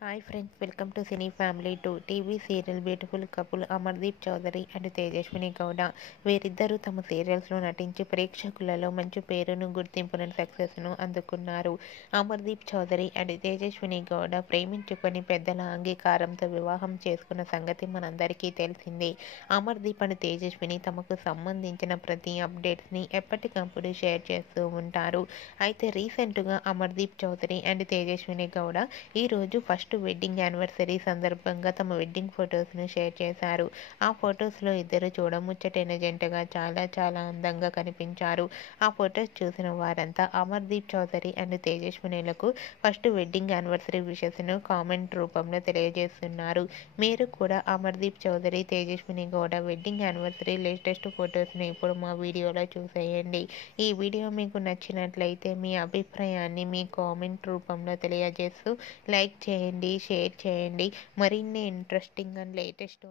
Hi friends, welcome to cine family 2 TV serial beautiful couple Amardeep Chowdary and Tejaswini Gowda. వీరిద్దరూ తమ సీరియల్స్లో నటించి ప్రేక్షకులలో మంచి పేరును, గుర్తింపును, సక్సెస్ను అందుకున్నారు. అమర్దీప్ చౌదరి అండ్ తేజస్విని గౌడ ప్రేమించుకొని పెద్దల అంగీకారంతో వివాహం చేసుకున్న సంగతి మనందరికీ తెలిసిందే. అమర్దీప్ అండ్ తేజస్విని తమకు సంబంధించిన ప్రతి అప్డేట్స్ని ఎప్పటికప్పుడు షేర్ చేస్తూ ఉంటారు. అయితే రీసెంట్గా అమర్దీప్ చౌదరి అండ్ తేజస్విని గౌడ ఈరోజు ఫస్ట్ వెడ్డింగ్ యానివర్సరీ సందర్భంగా తమ వెడ్డింగ్ ఫొటోస్ను షేర్ చేశారు. ఆ ఫొటోస్లో ఇద్దరు చూడముచ్చటైన జంటగా చాలా అందంగా కనిపించారు. ఆ ఫొటోస్ చూసిన వారంతా అమర్దీప్ చౌదరి అండ్ తేజస్వినులకు ఫస్ట్ వెడ్డింగ్ యానివర్సరీ విషెస్ను కామెంట్ రూపంలో తెలియజేస్తున్నారు. మీరు కూడా Amardeep Chowdary, Tejaswini Gowda wedding anniversary latest ఫొటోస్ను ఇప్పుడు మా వీడియోలో చూసేయండి. ఈ వీడియో మీకు నచ్చినట్లయితే మీ అభిప్రాయాన్ని మీ కామెంట్ రూపంలో తెలియజేస్తూ లైక్ చేయండి, షేర్ చేయండి. మరిన్ని ఇంట్రెస్టింగ్ అండ్ లేటెస్ట్